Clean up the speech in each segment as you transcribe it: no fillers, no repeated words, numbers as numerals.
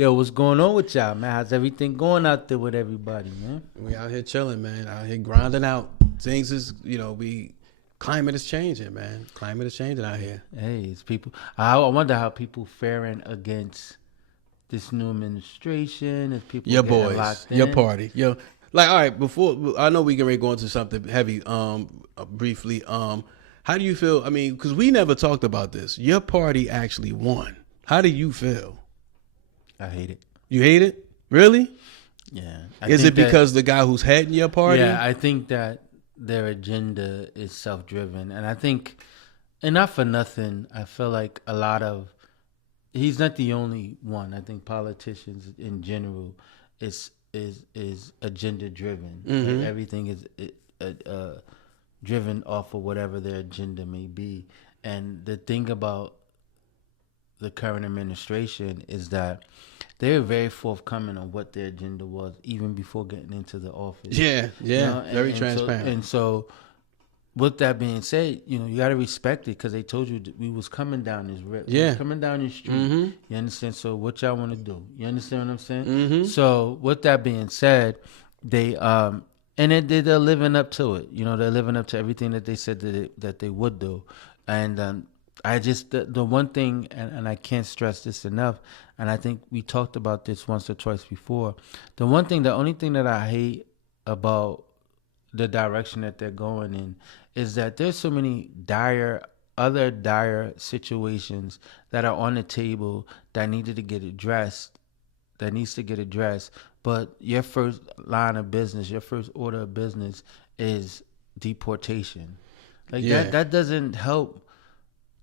Yo, what's going on with y'all, man? How's everything going out there with everybody, man? We out here chilling, man. Out here grinding out. Things is, climate is changing, man. Climate is changing out here. Hey, it's people. I wonder how people faring against this new administration. If people Your getting boys, locked in. your party, all right. Before I know we can go into something heavy. Briefly. How do you feel? I mean, because we never talked about this. Your party actually won. How do you feel? I hate it. You hate it? Really? Yeah. Is it because the guy who's heading your party? Yeah, I think that their agenda is self-driven, and I think, and not for nothing, I feel like a lot of, he's not the only one. I think politicians in general is agenda-driven. Mm-hmm. Like everything is driven off of whatever their agenda may be. And the thing about the current administration is that they're very forthcoming on what their agenda was even before getting into the office. Yeah, very transparent. So with that being said, you got to respect it because they told you that we was coming down this road. Yeah. Coming down your street. Mm-hmm. You understand? So what y'all want to do? You understand what I'm saying? Mm-hmm. So with that being said, they they're living up to it. They're living up to everything that they said that they would do. And I just, the one thing, and I can't stress this enough, and I think we talked about this once or twice before. The only thing that I hate about the direction that they're going in is that there's so many other dire situations that are on the table that needs to get addressed, but your first line of business, your first order of business is deportation. Like that doesn't help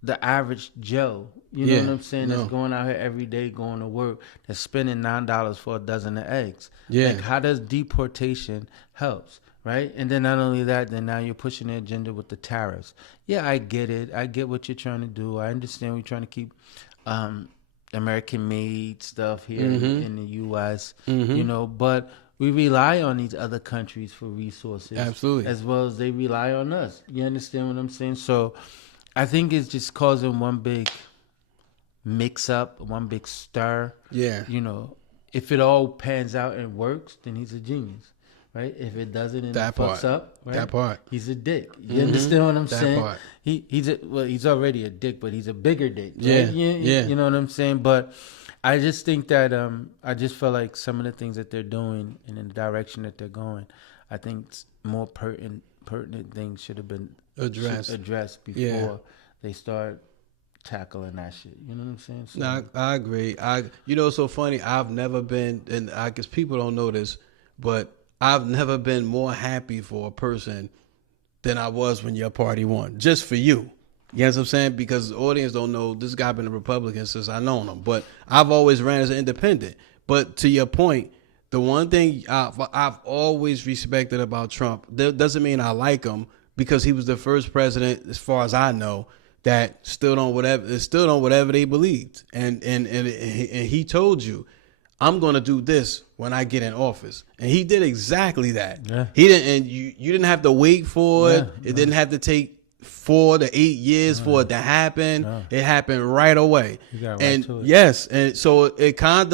the average Joe, you know what I'm saying? No. That's going out here every day, going to work, that's spending $9 for a dozen of eggs. Yeah. Like, how does deportation helps, right? And then not only that, then now you're pushing the agenda with the tariffs. Yeah, I get it. I get what you're trying to do. I understand we're trying to keep American-made stuff here in the U.S., but we rely on these other countries for resources. Absolutely. As well as they rely on us. You understand what I'm saying? So I think it's just causing one big mix-up, one big stir. Yeah. If it all pans out and works, then he's a genius, right? If it doesn't and That it fucks part. up, right? That part. He's a dick. You understand what I'm That saying? part. He's already a dick, but he's a bigger dick. Right? Yeah. You know what I'm saying? But I just think that I just feel like some of the things that they're doing and in the direction that they're going, I think more pertinent things should have been addressed before they start tackling that shit. You know what I'm saying? So, No, I agree. It's so funny. I've never been, and I guess people don't know this, but I've never been more happy for a person than I was when your party won. Just for you. You know what I'm saying? Because the audience don't know this guy been a Republican since I known him. But I've always ran as an independent. But to your point, the one thing I've always respected about Trump, that doesn't mean I like him, because he was the first president, as far as I know, that stood on whatever they believed. And he told you, I'm going to do this when I get in office. And he did exactly that. Yeah. He didn't, and you didn't have to wait for it. It didn't have to take 4 to 8 years for it to happen. It happened right away. And yes, and so it's kind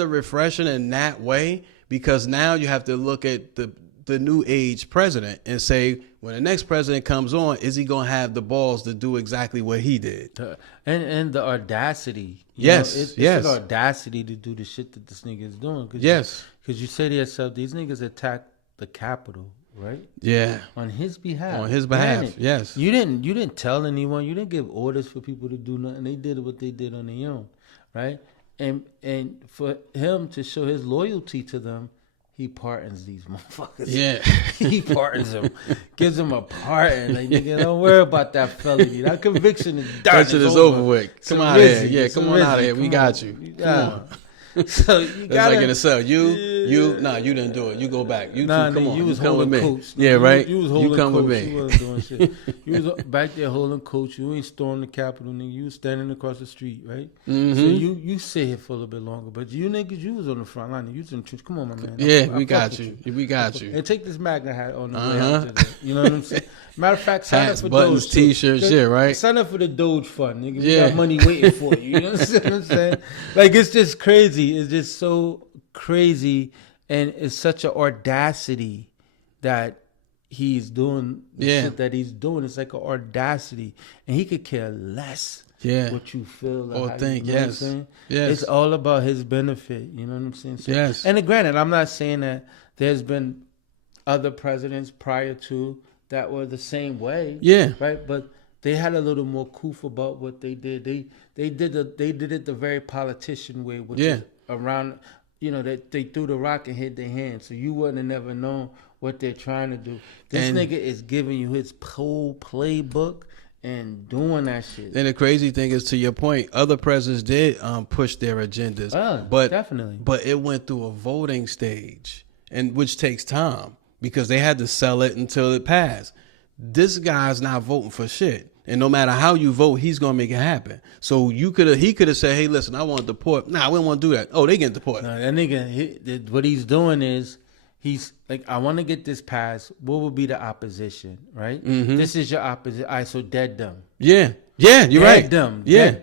of refreshing in that way, because now you have to look at the new age president and say, when the next president comes on, is he going to have the balls to do exactly what he did? And the audacity. It's the audacity to do the shit that this nigga is doing. Because you say to yourself, these niggas attacked the Capitol, right? Yeah. On his behalf. Granted, yes. You didn't tell anyone. You didn't give orders for people to do nothing. They did what they did on their own, right? And for him to show his loyalty to them, he pardons these motherfuckers. Yeah. He pardons them. Gives them a pardon. Like, nigga, don't worry about that felony. That conviction is done. That shit is over with. Come on here. Yeah, come on out of here. We got you. Come on. So you got like in the cell. You didn't do it. You go back. You come on. You was come with me. coach. Yeah, right. You was holding come coach. with me. You wasn't doing shit. You was back there holding coach. You ain't storming the Capitol, nigga. You was standing across the street, right? Mm-hmm. So you sit here for a little bit longer. But you niggas, you was on the front line. You was in the trench. Come on, my man. We got you. We got you. And take this Magna hat on the way out to the, you know what I'm saying? Matter of fact, sign Hats, up for buttons, Doge too. t-shirts, shit, right? Sign up for the Doge fund, nigga. We Yeah. got money waiting for you. You know what I'm saying? Like, it's just crazy. It's just so crazy, and it's such an audacity that he's doing the shit that he's doing. It's like an audacity, and he could care less. Yeah. What you feel Or think, you know yes. what I'm saying? Yes. It's all about his benefit. You know what I'm saying? So, Yes. And granted, I'm not saying that there's been other presidents prior to that were the same way. Yeah. Right? But they had a little more coof about what they did. They did it the very politician way, which is around, you know, that they threw the rock and hit their hand. So you wouldn't have never known what they're trying to do. This nigga is giving you his whole playbook and doing that shit. And the crazy thing is, to your point, other presidents did push their agendas, but definitely. But it went through a voting stage, and which takes time because they had to sell it until it passed. This guy's not voting for shit, and no matter how you vote, he's gonna make it happen. So he could have said, "Hey, listen, I want to deport." Nah, we don't want to do that. Oh, they getting deported. No, that nigga, what he's doing is, he's like, I want to get this passed. What would be the opposition, right? Mm-hmm. This is your opposition. All right, so dead them. Yeah, you're right. Dead them. Yeah.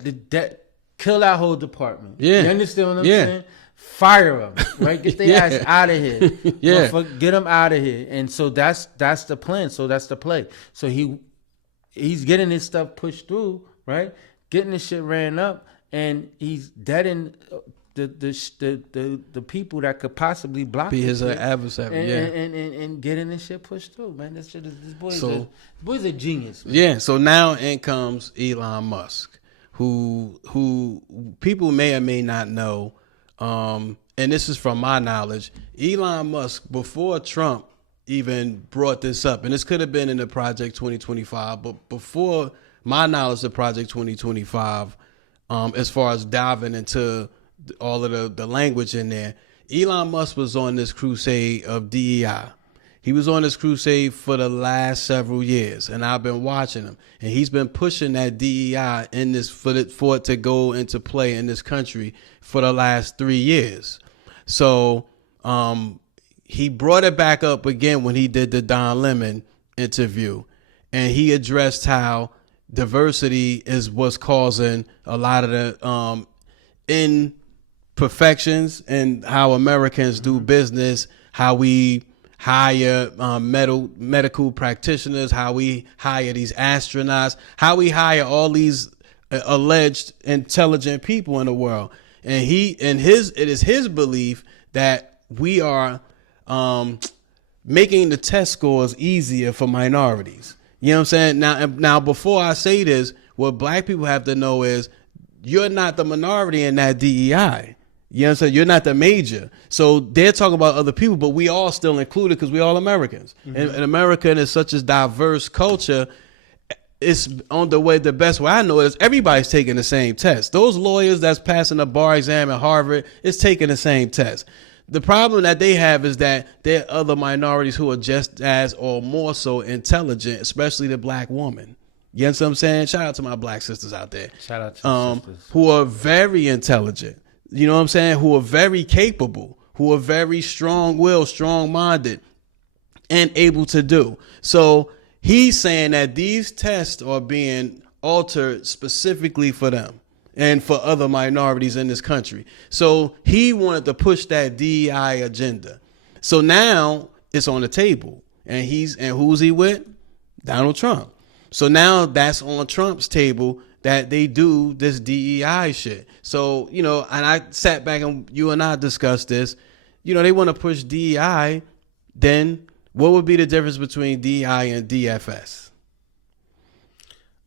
Kill that whole department. Yeah. You understand what I'm saying? Fire them, right? Get their ass out of here. Yeah. Get them out of here. And so that's the plan. So that's the play. So he's getting his stuff pushed through, right? Getting this shit ran up, and he's deading the people that could possibly block be his shit, adversary, and getting this shit pushed through, man. This boy's a genius, man. Yeah. So now in comes Elon Musk, who people may or may not know, and this is from my knowledge. Elon Musk, before Trump even brought this up, and this could have been in the Project 2025, but before my knowledge of Project 2025, as far as diving into all of the language in there, Elon Musk was on this crusade of DEI. He was on this crusade for the last several years, and I've been watching him, and he's been pushing that DEI in this for it to go into play in this country for the last 3 years. So he brought it back up again when he did the Don Lemon interview, and he addressed how diversity is what's causing a lot of the imperfections and how Americans do business, how we hire medical practitioners, how we hire these astronauts, how we hire all these alleged intelligent people in the world. And it is his belief that we are making the test scores easier for minorities. You know what I'm saying? Now, before I say this, what black people have to know is you're not the minority in that DEI. You know what I'm saying? You're not the major. So they're talking about other people, but we all still included because we all Americans. Mm-hmm. And America is such a diverse culture. It's on the way. The best way I know is everybody's taking the same test. Those lawyers that's passing the bar exam at Harvard is taking the same test. The problem that they have is that there are other minorities who are just as or more so intelligent, especially the black woman. You know what I'm saying? Shout out to my black sisters out there. Shout out to sisters. Who are very intelligent. You know what I'm saying? Who are very capable, who are very strong-willed, strong-minded, and able to do. So he's saying that these tests are being altered specifically for them and for other minorities in this country. So he wanted to push that DEI agenda. So now it's on the table. And who's he with? Donald Trump. So now that's on Trump's table that they do this DEI shit. So, you know, and I sat back and you and I discussed this. You know, they want to push DEI. Then what would be the difference between DEI and DFS?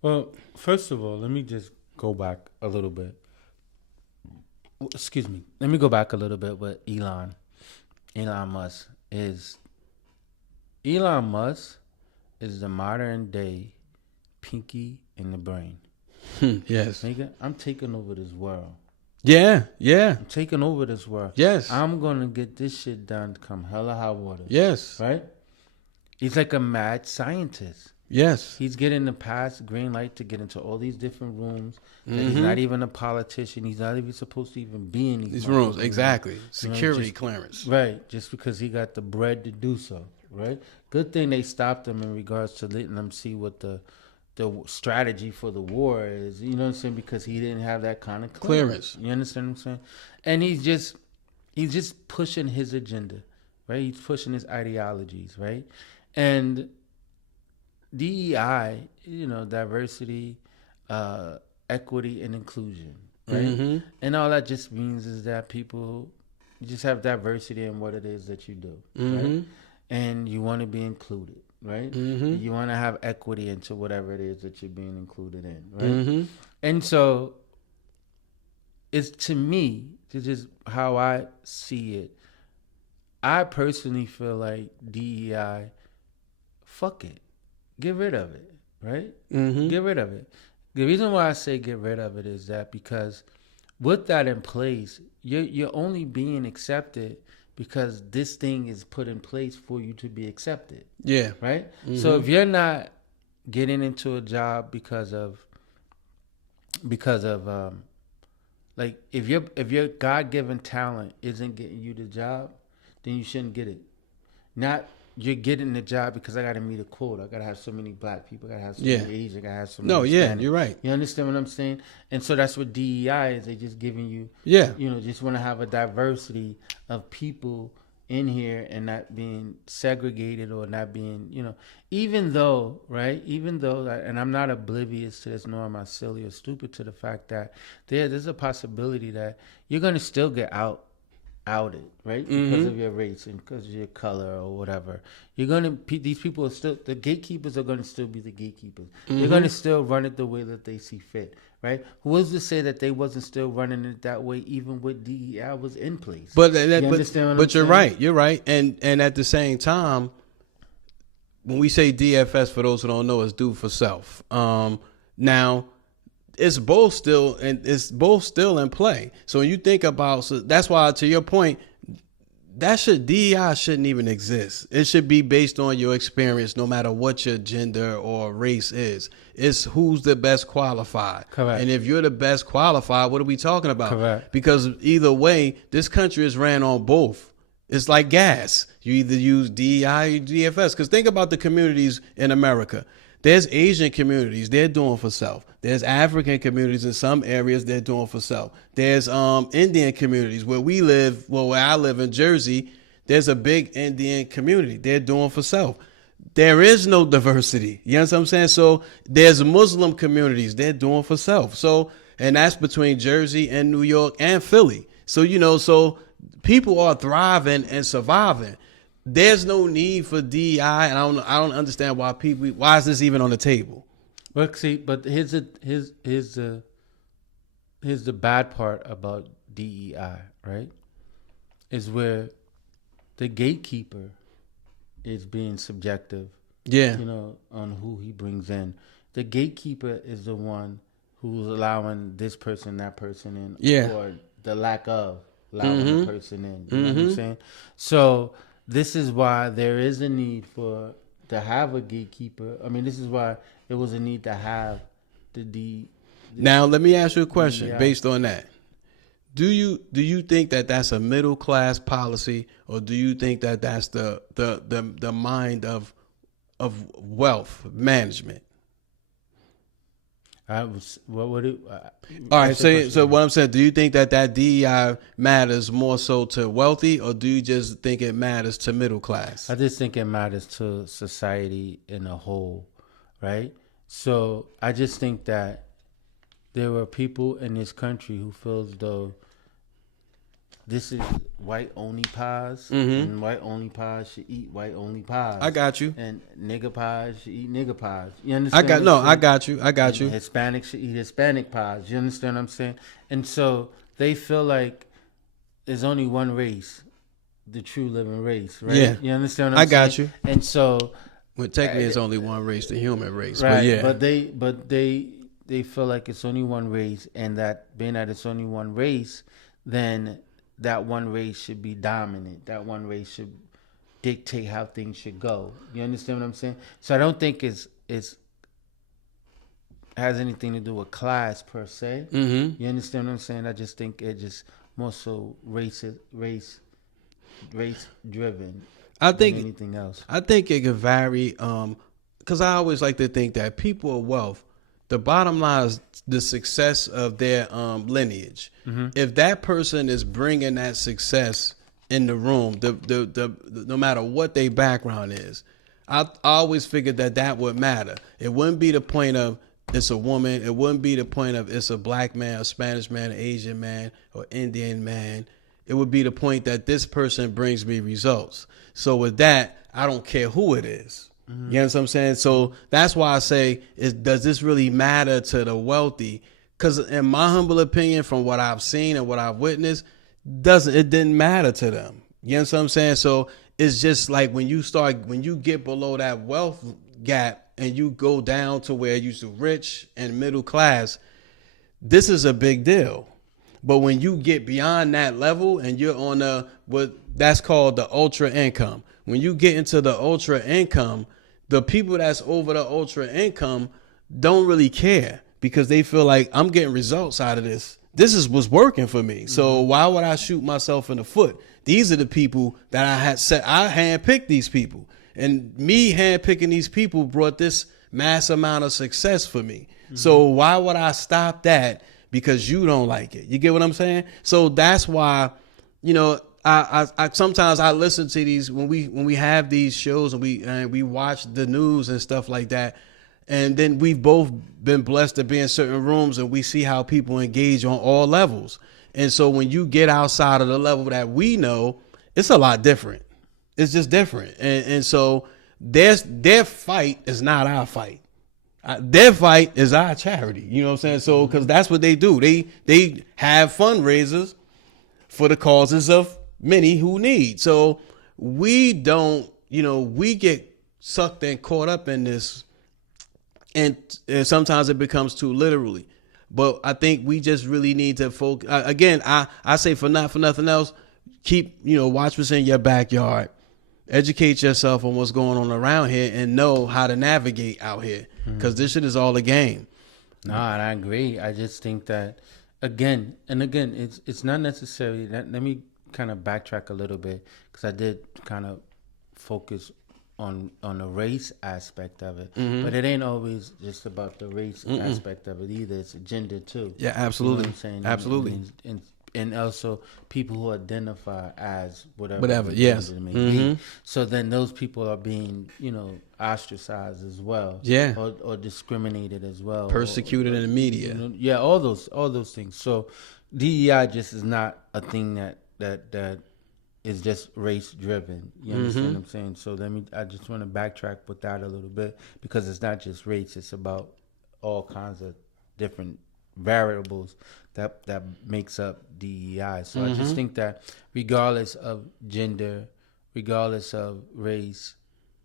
Well, first of all, let me just go back a little bit. Excuse me. Let me go back a little bit with Elon Musk is the modern day Pinky in the Brain. Yes. Nigga, I'm taking over this world. Yeah. I'm taking over this world. Yes. I'm going to get this shit done come hella high water. Yes. Right? He's like a mad scientist. Yes. He's getting the pass green light to get into all these different rooms. He's not even a politician. He's not even supposed to even be in these rooms. Exactly. Security clearance. Right. Just because he got the bread to do so. right? Good thing they stopped them in regards to letting them see what the strategy for the war is. You know what I'm saying? Because he didn't have that kind of clearance. Clearance. You understand what I'm saying? And he's just pushing his agenda, right? He's pushing his ideologies, right? And DEI, diversity, equity, and inclusion, right? Mm-hmm. And all that just means is that people just have diversity in what it is that you do, right? Mm-hmm. And you want to be included, right? Mm-hmm. You want to have equity into whatever it is that you're being included in, right? Mm-hmm. And so it's, to me, to just how I see it, I personally feel like DEI, fuck it, get rid of it, right? Mm-hmm. Get rid of it. The reason why I say get rid of it is that because with that in place, you're only being accepted because this thing is put in place for you to be accepted, Yeah. right? Mm-hmm. So if you're not getting into a job because of like if your God given talent isn't getting you the job, then you shouldn't get it. Not you're getting the job because I got to meet a quota. I got to have so many black people. I got to have so Yeah. many Asians. I got to have so No, many yeah, Hispanic. you're right. You understand what I'm saying? And so that's what DEI is. They just giving you, Yeah. just want to have a diversity of people in here and not being segregated or not being, even though, right? Even though, and I'm not oblivious to this, nor am I silly or stupid to the fact that there's a possibility that you're going to still get outed, right? Because of your race and because of your color or whatever. These people are still, the gatekeepers are going to still be the gatekeepers. They're going to still run it the way that they see fit, right? Who was to say that they wasn't still running it that way even with DEI was in place? But You understand what I'm but you're saying? right. You're right. And at the same time, when we say DFS, for those who don't know, is do for self. Now it's both still in play. So when you think about, so that's why, to your point, DEI shouldn't even exist. It should be based on your experience, no matter what your gender or race is. It's who's the best qualified. Correct. And if you're the best qualified, what are we talking about? Correct. Because either way, this country is ran on both. It's like gas. You either use DEI or DFS. Because think about the communities in America. There's Asian communities, they're doing for self. There's African communities in some areas, they're doing for self. There's Indian communities where I live in Jersey, there's a big Indian community. They're doing for self. There is no diversity. You know what I'm saying? So there's Muslim communities, they're doing for self. So, and that's between Jersey and New York and Philly. So, so people are thriving and surviving. There's no need for DEI, and I don't understand why is this even on the table? But here's the bad part about DEI, right? Is where the gatekeeper is being subjective. Yeah. On who he brings in. The gatekeeper is the one who's allowing this person, that person in, Yeah. or the lack of allowing the person in. You know what I'm saying? So this is why there is a need to have a gatekeeper. I mean, this is why there was a need to have the Now, let me ask you a question DEI. based on that. Do you think that that's a middle class policy, or do you think that that's the mind of wealth management? What would it? All right, so what I'm saying, do you think that DEI matters more so to wealthy, or do you just think it matters to middle class? I just think it matters to society in a whole, right? So I just think that there were people in this country who feel as though this is white only pies, and white only pies should eat white only pies. I got you. And nigger pies should eat nigger pies. You understand? I got you. And Hispanics should eat Hispanic pies. You understand what I'm saying? And so they feel like there's only one race, the true living race, right? Yeah. You understand what I'm saying? I got you. And so, well, technically, it's only one race, the human race. right? But yeah. But they feel like it's only one race, and that being that it's only one race, then that one race should be dominant. That one race should dictate how things should go. You understand what I'm saying? So I don't think it's has anything to do with class per se. You understand what I'm saying? I just think it just more so race driven. I than think anything else. I think it could vary. Because I always like to think that people of wealth, the bottom line is the success of their lineage. If that person is bringing that success in the room, the no matter what their background is, I always figured that would matter. It wouldn't be the point of it's a woman. It wouldn't be the point of it's a black man, a Spanish man, an Asian man, or Indian man. It would be the point that this person brings me results. So with that, I don't care who it is. You know what I'm saying? So that's why I say, does this really matter to the wealthy? Because in my humble opinion, from what I've seen and what I've witnessed, it didn't matter to them. You know what I'm saying? So it's just like when you get below that wealth gap and you go down to where you're rich and middle class, this is a big deal. But when you get beyond that level and you're on what that's called the ultra income, when you get into the ultra income, the people that's over the ultra income don't really care because they feel like I'm getting results out of this. This is what's working for me. So why would I shoot myself in the foot? These are the people that I handpicked these people. And me handpicking these people brought this mass amount of success for me. So why would I stop that because you don't like it? You get what I'm saying? So that's why, I sometimes I listen to these when we have these shows and we watch the news and stuff like that, and then we've both been blessed to be in certain rooms and we see how people engage on all levels. And so when you get outside of the level that we know, it's a lot different. It's just different, and so their fight is not our fight. Their fight is our charity. You know what I'm saying? So because that's what they do. They have fundraisers for the causes of many who need. So we don't, we get sucked and caught up in this, and sometimes it becomes too literally. But I think we just really need to focus. Again, I say for nothing else, keep, watch what's in your backyard. Educate yourself on what's going on around here and know how to navigate out here, because this shit is all a game. No, and I agree. I just think that again, it's not necessarily that. Let me kind of backtrack a little bit because I did kind of focus on the race aspect of it, but it ain't always just about the race aspect of it either. It's gender too. Yeah, absolutely. You know what I'm saying? Absolutely. And also people who identify as whatever. Yes. May be. So then those people are being, ostracized as well. Yeah. Or discriminated as well. Persecuted in the media. Yeah, all those things. So DEI just is not a thing that is just race driven. You understand what I'm saying? So I just want to backtrack with that a little bit, because it's not just race, it's about all kinds of different variables that makes up DEI. So I just think that regardless of gender, regardless of race,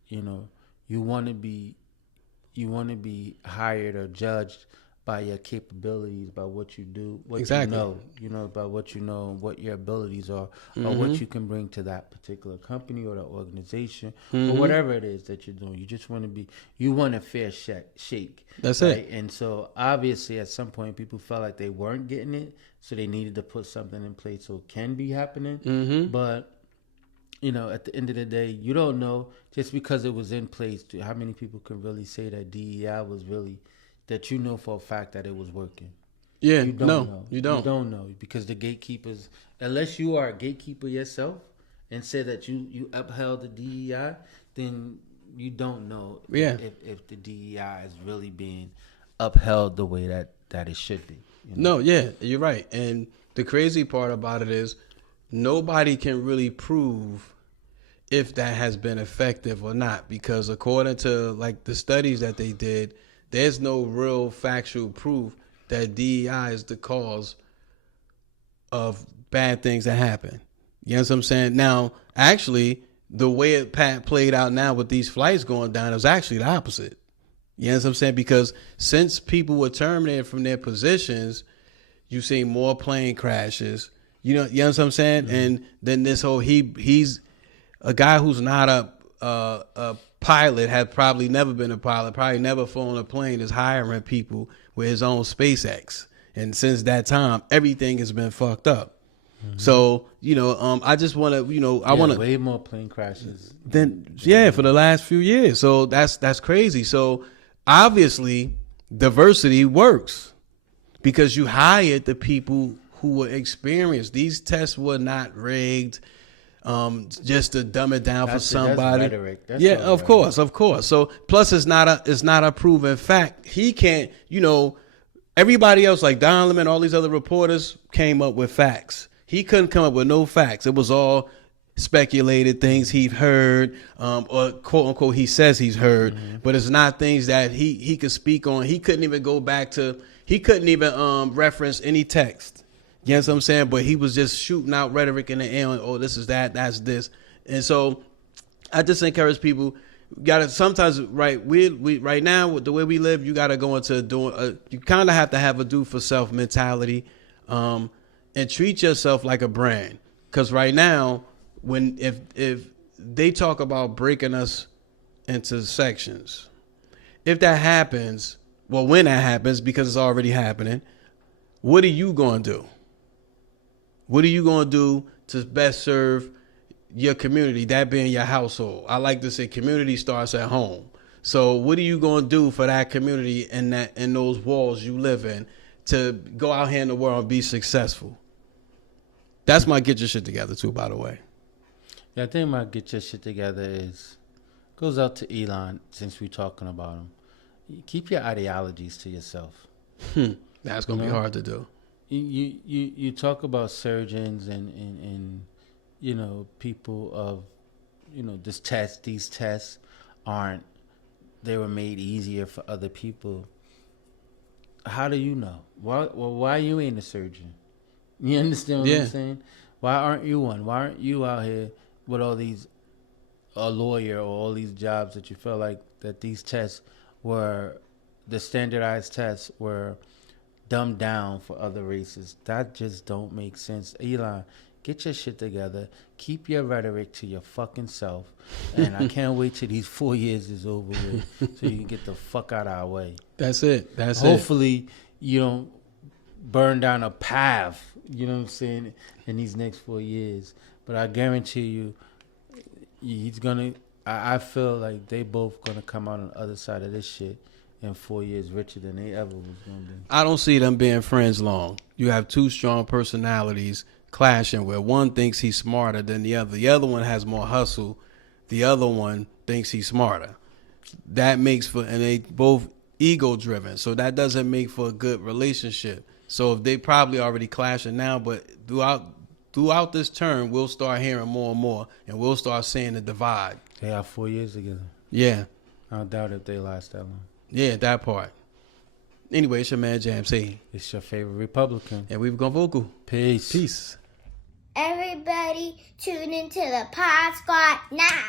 you want to be hired or judged by your capabilities, by what you do, what exactly. you know, about what you know, what your abilities are, or what you can bring to that particular company or the organization, or whatever it is that you're doing. You just want a fair shake. That's right? it. And so obviously at some point people felt like they weren't getting it, so they needed to put something in place so it can be happening. But at the end of the day, you don't know, just because it was in place, how many people can really say that DEI was really, that for a fact that it was working. Yeah, you don't know. You don't. You don't know, because the gatekeepers, unless you are a gatekeeper yourself and say that you upheld the DEI, then you don't know if the DEI is really being upheld the way that it should be. No, yeah, you're right. And the crazy part about it is nobody can really prove if that has been effective or not, because according to like the studies that they did, there's no real factual proof that DEI is the cause of bad things that happen. You know what I'm saying? Now, actually, the way it played out now with these flights going down is actually the opposite. You know what I'm saying? Because since people were terminated from their positions, you see more plane crashes. You know what I'm saying? And then this whole he's a guy who's not a pilot, had probably never been a pilot, probably never flown a plane, is hiring people with his own SpaceX. And since that time, everything has been fucked up. So, I just want to, I want to way more plane crashes. for the last few years. So that's crazy. So obviously diversity works because you hired the people who were experienced. These tests were not rigged. Just to dumb it down for somebody. That's rhetoric. That's of course. So plus it's not a proven fact. He can't, everybody else like Don Lemon, all these other reporters came up with facts. He couldn't come up with no facts. It was all speculated things he'd heard, or quote unquote he says he's heard, but it's not things that he could speak on. He couldn't even go back to. He couldn't even reference any text. You know what I'm saying? But he was just shooting out rhetoric in the air. Oh, this is that. That's this. And so I just encourage people. You gotta sometimes we right now with the way we live, you gotta go into doing. You kind of have to have a do for self mentality. And treat yourself like a brand. Because right now, if they talk about breaking us into sections, if that happens, when that happens, because it's already happening, what are you going to do? What are you going to do to best serve your community, that being your household? I like to say community starts at home. So what are you going to do for that community and in those walls you live in to go out here in the world and be successful? That's my get your shit together too, by the way. Yeah, I think my get your shit together goes out to Elon since we're talking about him. Keep your ideologies to yourself. That's gonna be hard to do. You talk about surgeons and people of these tests they were made easier for other people. How do you know? Why you ain't a surgeon? You understand what I'm saying? Why aren't you one? Why aren't you out here with all these a lawyer or all these jobs that you feel like that these tests were the standardized tests were dumbed down for other races? That just don't make sense. Elon, get your shit together. Keep your rhetoric to your fucking self. And I can't wait till these 4 years is over with so you can get the fuck out of our way. That's it. Hopefully you don't burn down a path, you know what I'm saying, in these next 4 years. But I guarantee you, he's gonna. I feel like they both gonna come out on the other side of this shit in 4 years richer than they ever was gonna be. I don't see them being friends long. You have two strong personalities clashing where one thinks he's smarter than the other. The other one has more hustle. The other one thinks he's smarter. That makes and they both ego driven. So that doesn't make for a good relationship. So if they probably already clashing now, but throughout this term, we'll start hearing more and more, and we'll start seeing the divide. They have 4 years together. Yeah. I doubt if they last that long. Yeah, that part. Anyway, it's your man Jam C. It's your favorite Republican. And we've gone vocal. Peace. Peace. Everybody tune into the Pod Squad now.